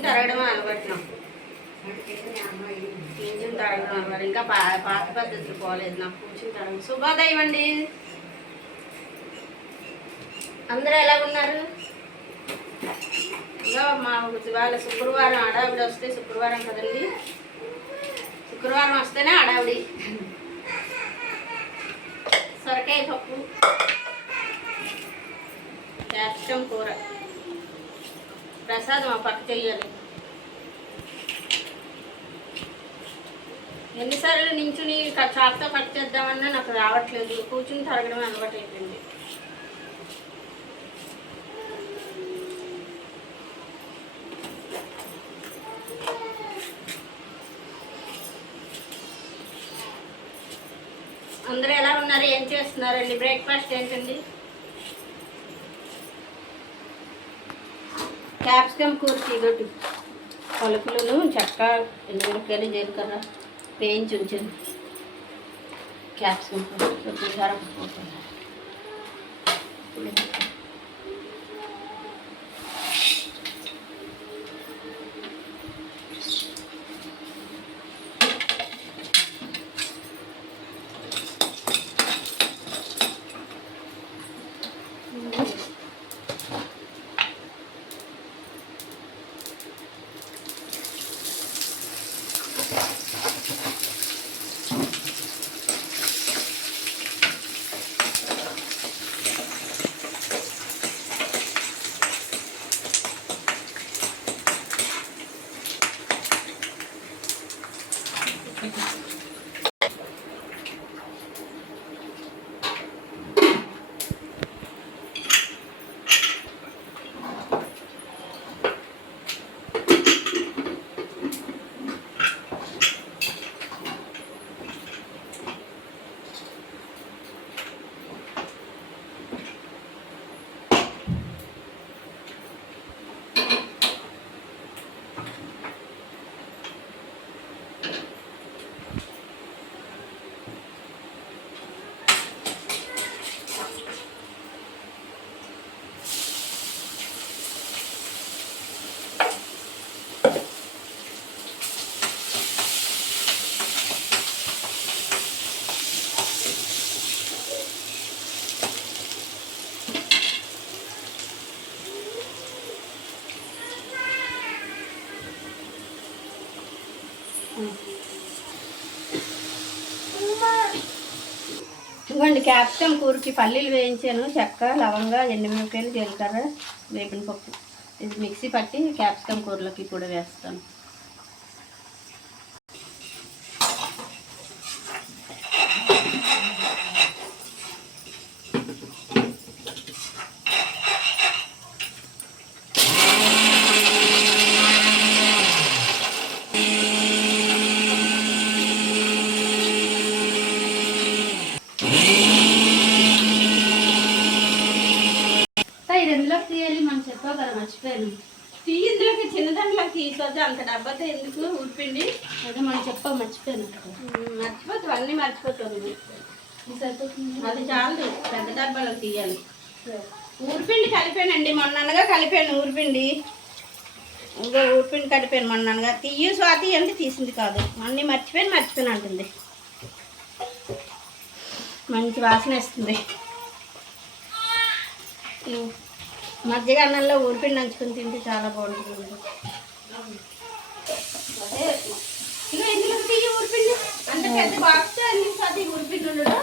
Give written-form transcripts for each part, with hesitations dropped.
కూర్చుని తరగడం అలవాటున్నాం. కూర్చుని తరగడం అలవాటు. ఇంకా పాత పద్ధతులు పోలేదు నాకు కూర్చుని తరగడం. శుభోదయం అండి, అందరూ ఎలా ఉన్నారు? ఇంకా మా వాళ్ళ శుక్రవారం ఆడావిడి వస్తే, శుక్రవారం కదండి, శుక్రవారం వస్తేనే ఆడావిడి. సొరకాయ పప్పు, క్యాప్సికం కూర, ప్రసాదం ఆ పక్క చెయ్యాలి. ఎన్నిసార్లు నించుని చాకుతో కట్ చేద్దామన్నా నాకు రావట్లేదు, కూర్చుని తరగడం అలవాటు అయిపోయింది. అందరూ ఎలా ఉన్నారు? ఏం చేస్తున్నారండి? బ్రేక్ఫాస్ట్ ఏంటండి? క్యాప్సికమ్ కూరకి ఇదొకటి పలుకులను, చెక్క, ఎండుమిరపకాయలు, జీలకర్ర వేయించి ఉంచాను. క్యాప్సికమ్ కూర ఇవ్వండి. క్యాప్సికమ్ కూరకి పల్లీలు వేయించాను, చెక్క, లవంగా, ఎండుమిరపకాయలు, జీలకర్ర, వేపిన పప్పు. ఇది మిక్సీ పట్టి క్యాప్సికమ్ కూరలోకి కూడా వేస్తాను. ఇందులోకి తీయాలి, మనం చెప్పావు కదా, మర్చిపోయాను. ఇందులోకి చిన్నదాంట్లోకి తీసుకోవచ్చు, అంత డబ్బాతో ఎందుకు ఊరిపిండి. అదే మనం చెప్పావు, మర్చిపోయాను. మర్చిపోతావు, అన్నీ మర్చిపోతావు. అది చాలు, పెద్ద డబ్బాలో తీయాలి. ఊరిపిండి కలిపానండి, మొన్ననగా కలిపాను ఊరిపిండి. ఇంకా ఊరిపిండి కలిపాను మొన్ననగా. తీయ స్వాతి అంటే తీసింది కాదు, అన్నీ మర్చిపోయాను అంటుంది. మంచి వాసన వేస్తుంది. మజ్జిగ అన్నంలో ఊరిపిండి నంచుకొని తింటే చాలా బాగుంటుంది. అదే ఇందులో తీయ ఊరిపిండి అంటే పెద్ద బాక్స్ అది ఊరిపిండి ఉండడు.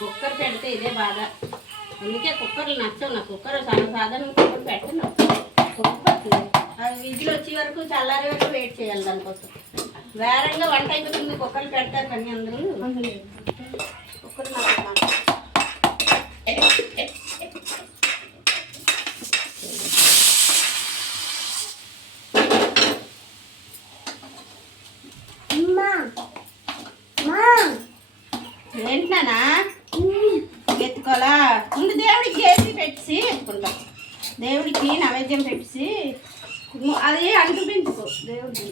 కుక్కర్ పెడితే ఇదే బాధ, అందుకే కుక్కర్లు నచ్చవు నాకు. కుక్కర్ సాధారణ కుక్కర్ పెట్టను, విజిల్ వచ్చే వరకు, చల్లారే వరకు వెయిట్ చేయాలి. దానికోసం వేరంగా వంట అయిపోతుంది. కుక్కర్లు పెడతారు కానీ అందరూ కుక్కర్ నాకు ఏంటనా ఎత్తుకోవాలా. ముందు దేవుడికి చేసి పెట్టి ఎత్తుకుంటాం. దేవుడికి నైవేద్యం పెట్టి అది అనిపించుకో దేవుడికి.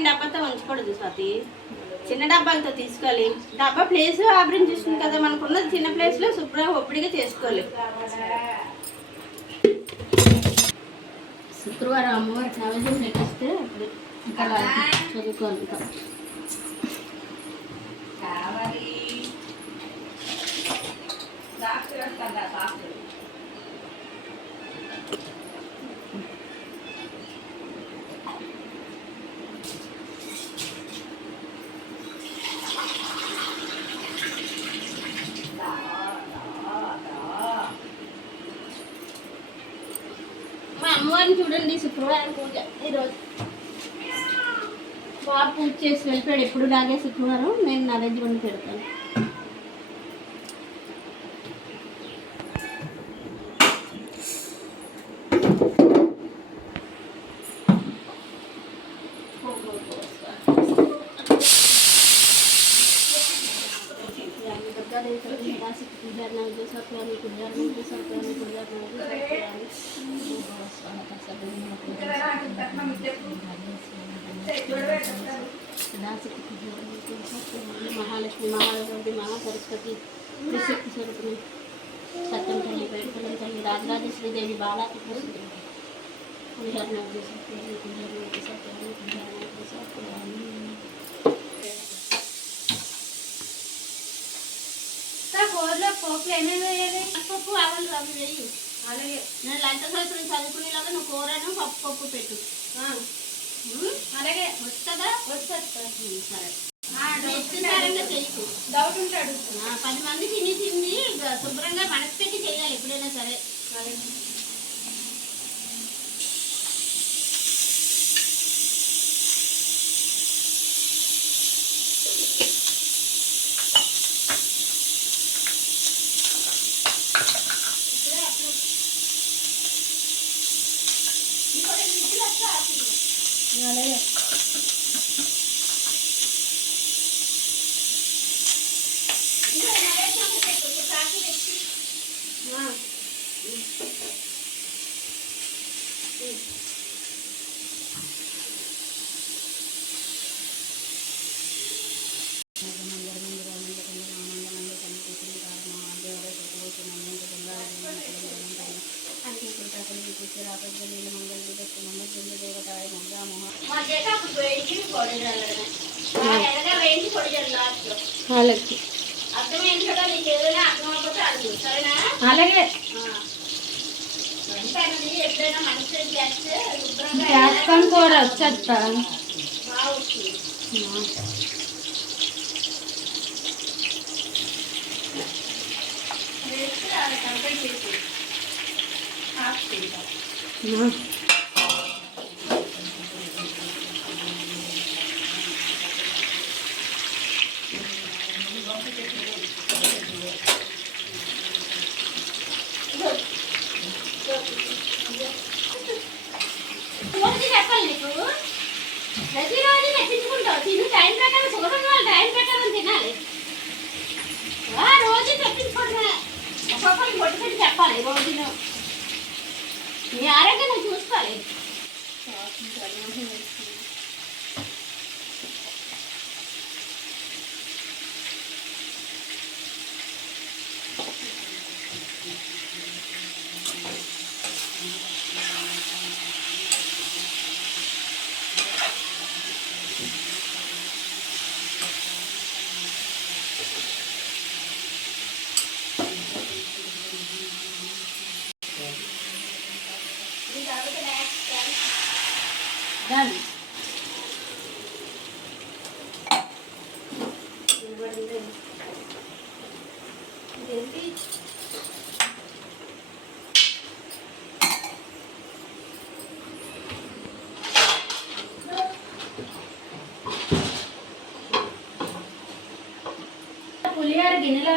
టిఫిన్ డబ్బాతో ఉంచకూడదు స్వాతి, చిన్న డబ్బాలతో తీసుకోవాలి. డబ్బా ప్లేస్ ఆబ్రం చూస్తుంది కదా, మనకున్నది చిన్న ప్లేస్లో శుభ్రంగా ఒప్పిడిగా చేసుకోవాలి. శుక్రవారం అమ్మవారికి నైవేద్యం పెట్టిస్తే అప్పుడు ఇంకా చదువుకోవాలి. ఇంకా మా అమ్మవారిని చూడండి, శుక్రవారం పూజ ఈరోజు. బాబు పూజ చేసి వెళ్ళిపోయాడు, ఎప్పుడు లాగే శుక్రవారం నేను నైవేద్యం వండి పెడతాను. మహాలక్ష్మి, మహాగౌరి, మహాసరస్వతి, త్రిశక్తి స్వరూపిణి, సత్యం తల్లి, బయటకలం తల్లి, రాజరాజేశ్వరి దేవి, బాలా త్రిపురసుందరి, పులిహరనాథి సత్యాన్ని, పులిహరనాథి సత్యాన్ని, పులిహరనాథి సత్యాన్ని. కూరలో పోపు ఏమేమి వేయాలి? పప్పు, ఆవాలు, రవ్వ వేయి. అలాగే నేను లంచ సంవత్సరం చదువుకునేలాగా నువ్వు కూరను పప్పు పెట్టు. అలాగే వస్తుందా? వస్తుంది. సరే, చేయకు, డౌట్ ఉంటాడు. 10 మంది తిని శుభ్రంగా మనసు పెట్టి చేయాలి ఎప్పుడైనా సరే. అలాగే అలాగే చేస్తాను కూర వచ్చేస్తా. చెప్పాలి నీకు, ప్రతిరోజు తెప్పించుకుంటావు. తిని టైం ప్రకారం శుభ్రంగా టైం ప్రకారం తినాలి. రోజు తెప్పించుకోవడమే, ఒక్కొక్కరికి కొట్టుకొని చెప్పాలి. రోజును నీ ఆరోగ్యం నువ్వు చూసుకోవాలి. Done. పులిహార గిన్నెలా